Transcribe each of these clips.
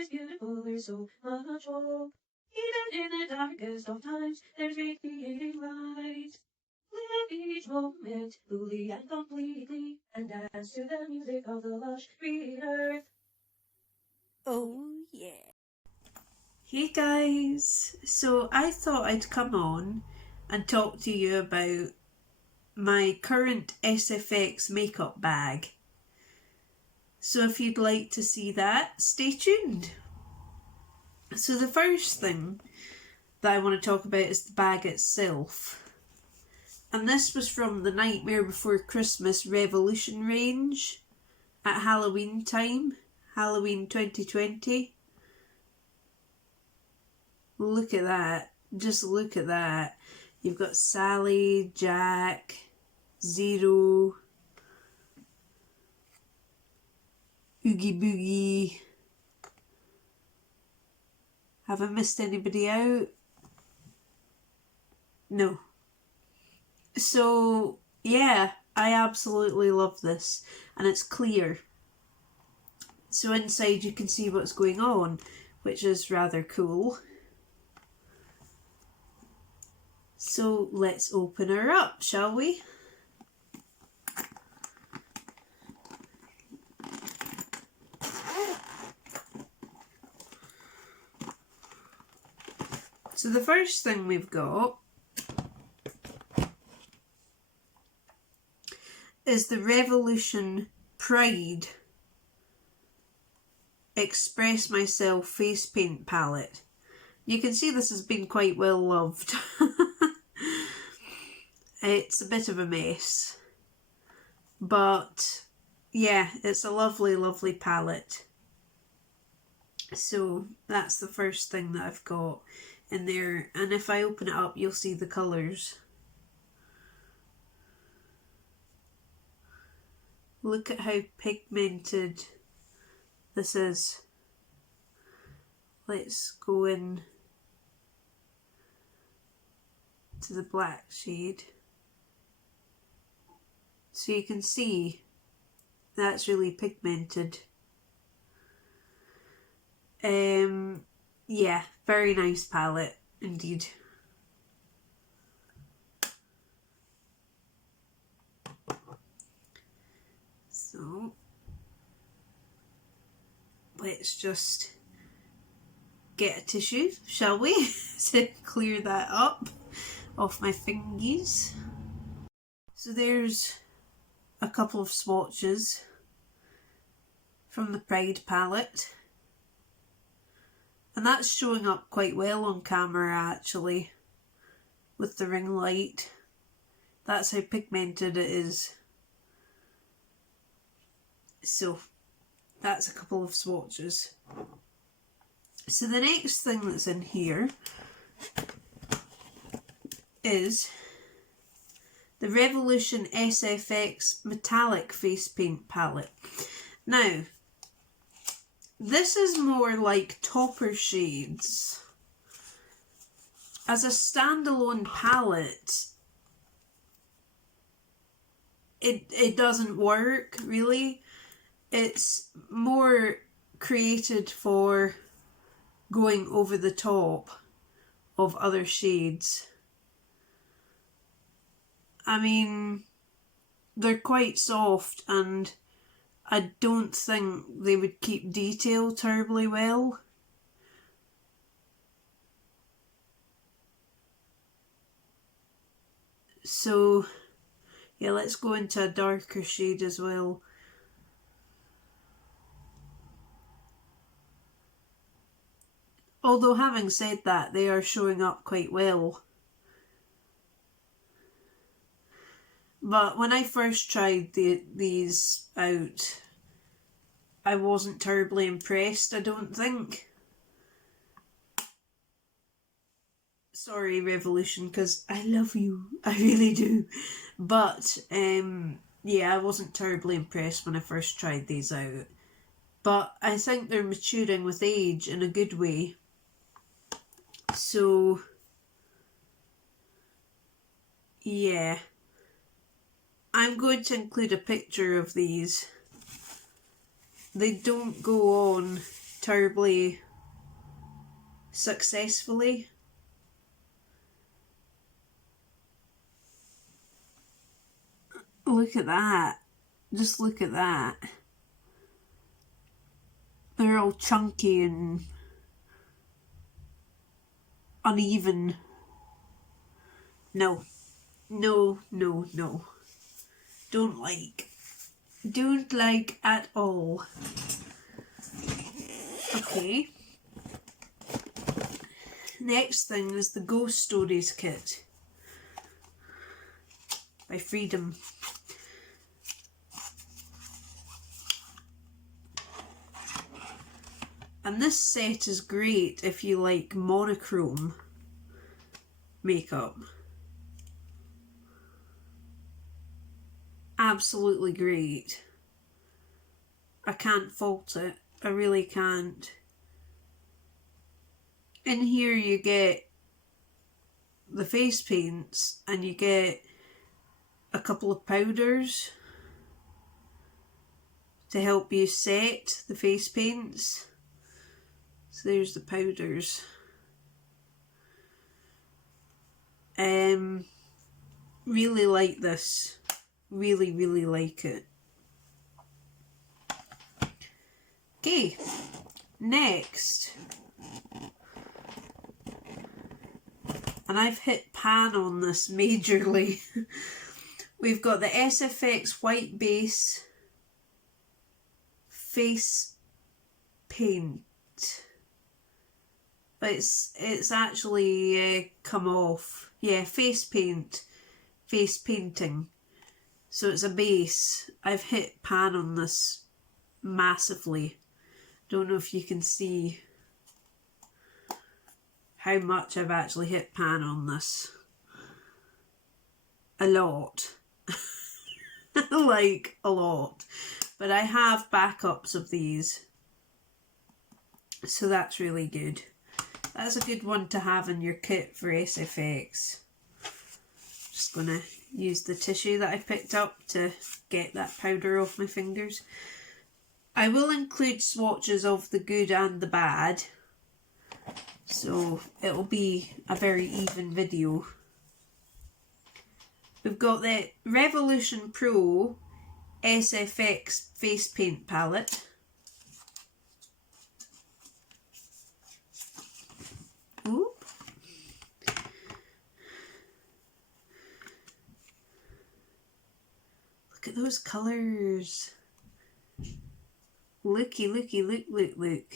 is beautiful, there's so much hope. Even in the darkest of times, there's radiating light. Live each moment fully and completely, and dance to the music of the lush green earth. Oh yeah. Hey guys, so I thought I'd come on and talk to you about my current SFX makeup bag. So if you'd like to see that, stay tuned. So the first thing that I want to talk about is the bag itself. And this was from the Nightmare Before Christmas Revolution range at Halloween time, Halloween 2020. Look at that. Just look at that. You've got Sally, Jack, Zero, Oogie Boogie. Have I missed anybody out? No. So, yeah, I absolutely love this. And it's clear. So inside you can see what's going on, which is rather cool. So let's open her up, shall we? So the first thing we've got is the Revolution Pride Express Myself face paint palette. You can see this has been quite well loved. It's a bit of a mess, but yeah, it's a lovely, lovely palette. So that's the first thing that I've got in there, and if I open it up you'll see the colours. Look at how pigmented this is. Let's go in to the black shade. So you can see that's really pigmented. Yeah, very nice palette indeed. So let's just get a tissue, shall we, to clear that up off my fingies. So there's a couple of swatches from the Pride palette, and that's showing up quite well on camera actually with the ring light. That's how pigmented it is. So that's a couple of swatches. So the next thing that's in here is the Revolution SFX Metallic Face Paint Palette. Now, this is more like topper shades. As a standalone palette, it doesn't work really. It's more created for going over the top of other shades. I mean, they're quite soft and I don't think they would keep detail terribly well. So yeah, let's go into a darker shade as well. Although having said that, they are showing up quite well. But when I first tried these out, I wasn't terribly impressed, I don't think. Sorry, Revolution, because I love you. I really do. But, yeah, I wasn't terribly impressed when I first tried these out. But I think they're maturing with age in a good way. So, yeah. I'm going to include a picture of these. They don't go on terribly successfully. Look at that. Just look at that. They're all chunky and uneven. No. No, no, no. Don't like. Don't like at all. Okay. Next thing is the Ghost Stories kit by Freedom. And this set is great if you like monochrome makeup. Absolutely great. I can't fault it. I really can't. In here you get the face paints and you get a couple of powders to help you set the face paints. So there's the powders. Really like this. Really, really like it. Okay, next. And I've hit pan on this majorly. We've got the SFX White Base Face Paint. It's actually come off. Yeah, face paint. Face painting. So it's a base. I've hit pan on this massively. Don't know if you can see how much I've actually hit pan on this. A lot. Like a lot. But I have backups of these. So that's really good. That's a good one to have in your kit for SFX. Just going to use the tissue that I picked up to get that powder off my fingers. I will include swatches of the good and the bad. So it'll be a very even video. We've got the Revolution Pro SFX Face Paint Palette. Ooh. Look at those colours. Looky, looky, look, look, look.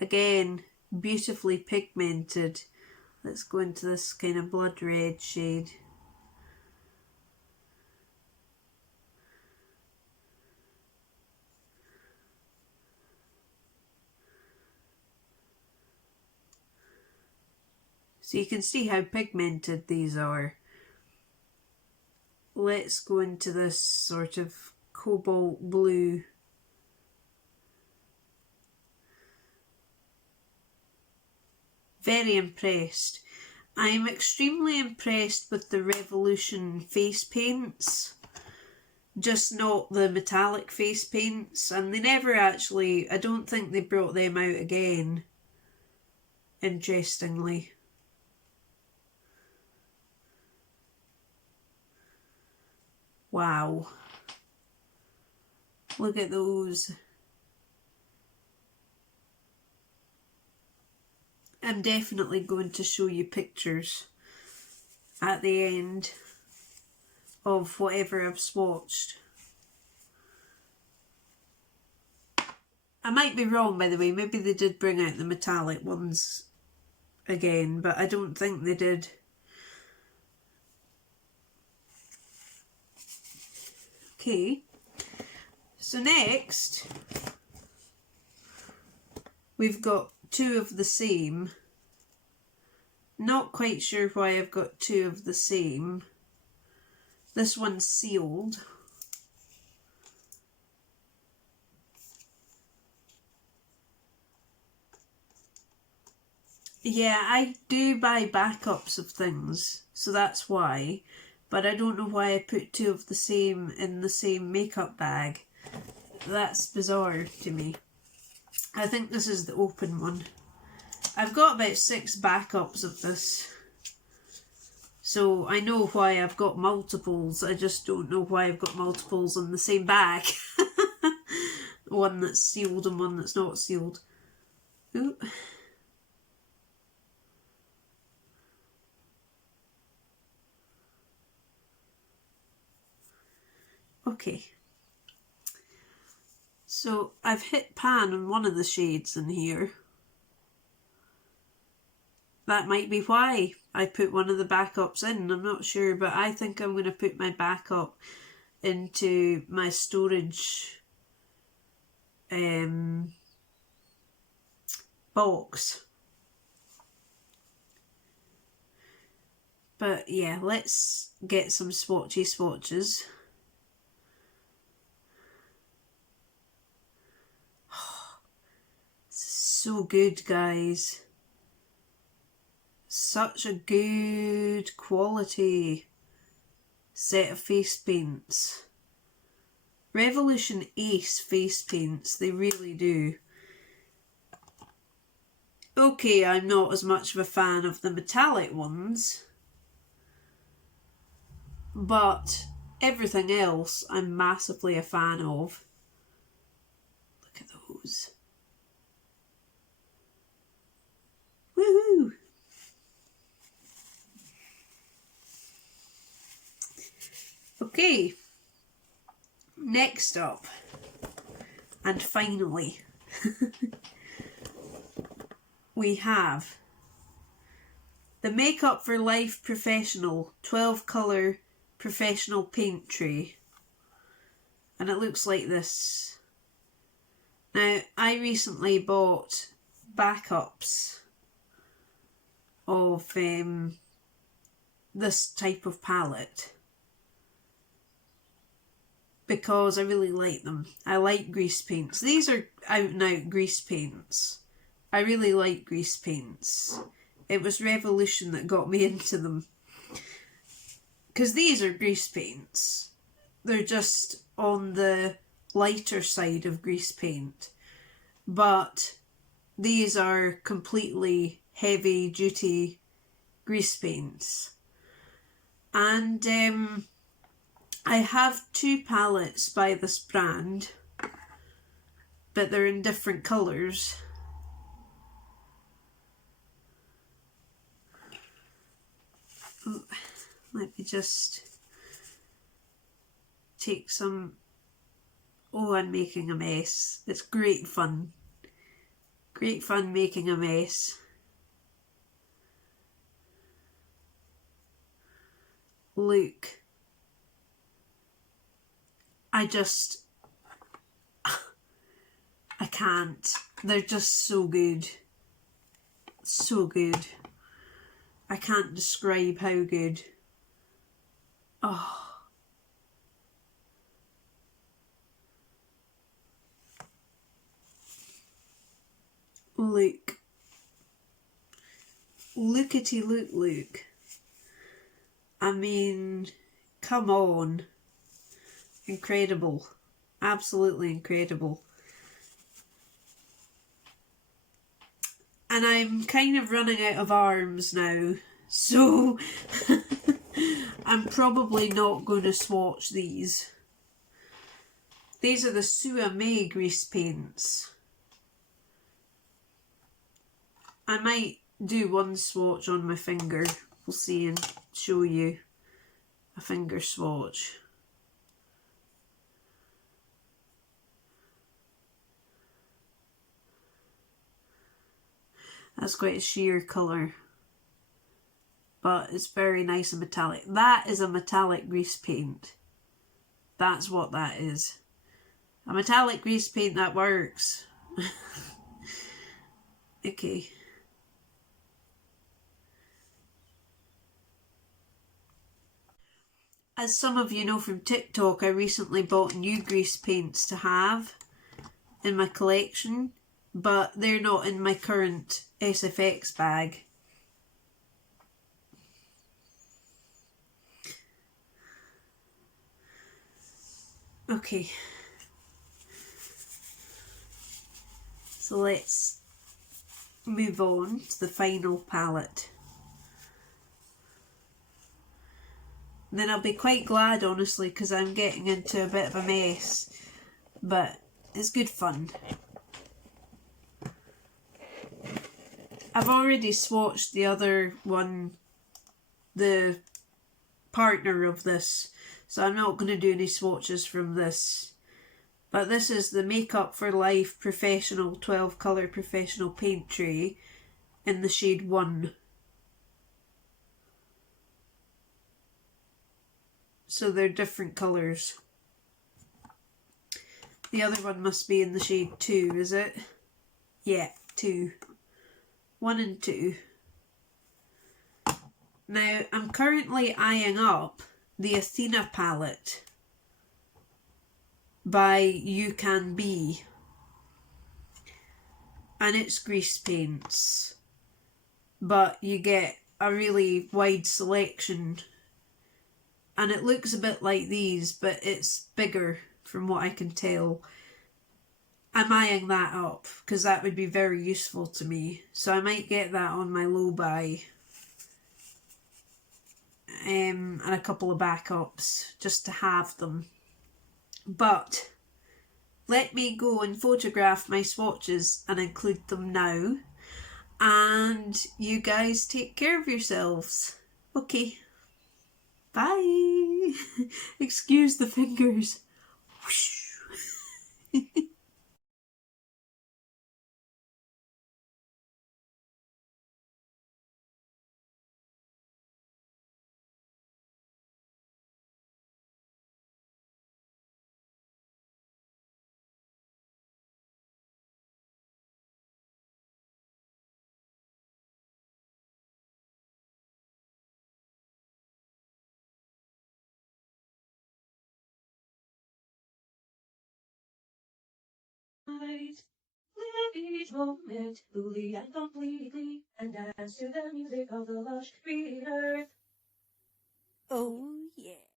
Again, beautifully pigmented. Let's go into this kind of blood red shade. So you can see how pigmented these are. Let's go into this sort of cobalt blue. Very impressed. I am extremely impressed with the Revolution face paints. Just not the metallic face paints. And they never actually, I don't think they brought them out again. Interestingly. Wow. Look at those. I'm definitely going to show you pictures at the end of whatever I've swatched. I might be wrong, by the way. Maybe they did bring out the metallic ones again, but I don't think they did. Okay, so next we've got two of the same. Not quite sure why I've got two of the same. This one's sealed. Yeah, I do buy backups of things, so that's why. but I don't know why I put two of the same in the same makeup bag. That's bizarre to me. I think this is the open one. I've got about 6 backups of this, so I know why I've got multiples. I just don't know why I've got multiples in the same bag. One that's sealed and one that's not sealed. Ooh. Okay. So I've hit pan on one of the shades in here. That might be why I put one of the backups in, I'm not sure, but I think I'm going to put my backup into my storage box. But yeah, let's get some swatches. So good, guys. Such a good quality set of face paints. Revolution Ace face paints, they really do. Okay, I'm not as much of a fan of the metallic ones, but everything else I'm massively a fan of. Look at those. Woohoo! Okay, next up, and finally, we have the Makeup for Life Professional 12 colour professional paint tray, and it looks like this. Now, I recently bought backups of this type of palette because I really like them. I like grease paints. These are out and out grease paints. I really like grease paints. It was Revolution that got me into them. Because these are grease paints. They're just on the lighter side of grease paint. But these are completely heavy duty grease paints. And I have 2 palettes by this brand, but they're in different colours. Let me just take some. Oh, I'm making a mess. It's great fun. Great fun making a mess. Look. I can't. They're just so good. So good. I can't describe how good. Oh. Look. Lookity look. I mean, come on. Incredible. Absolutely incredible. And I'm kind of running out of arms now, so I'm probably not going to swatch these. These are the Suame grease paints. I might do one swatch on my finger. We'll see and show you a finger swatch. That's quite a sheer colour, but it's very nice and metallic. That is a metallic grease paint. That's what that is. A metallic grease paint that works. Okay. As some of you know from TikTok, I recently bought new grease paints to have in my collection, but they're not in my current SFX bag. Okay. So let's move on to the final palette. And then I'll be quite glad, honestly, because I'm getting into a bit of a mess. But it's good fun. I've already swatched the other one, the partner of this, so I'm not going to do any swatches from this. But this is the Makeup for Life Professional 12 Colour Professional Paint Tray in the shade 1. So they're different colours. The other one must be in the shade 2, is it? Yeah, 2. 1 and 2. Now, I'm currently eyeing up the Athena palette by You Can Be. And it's grease paints. But you get a really wide selection. And it looks a bit like these, but it's bigger from what I can tell. I'm eyeing that up because that would be very useful to me. So I might get that on my low buy. And a couple of backups just to have them. But let me go and photograph my swatches and include them now. And you guys take care of yourselves. Okay. Bye. Excuse the fingers. Whoosh. Live each moment fully and completely, and dance to the music of the lush green earth. Oh yeah.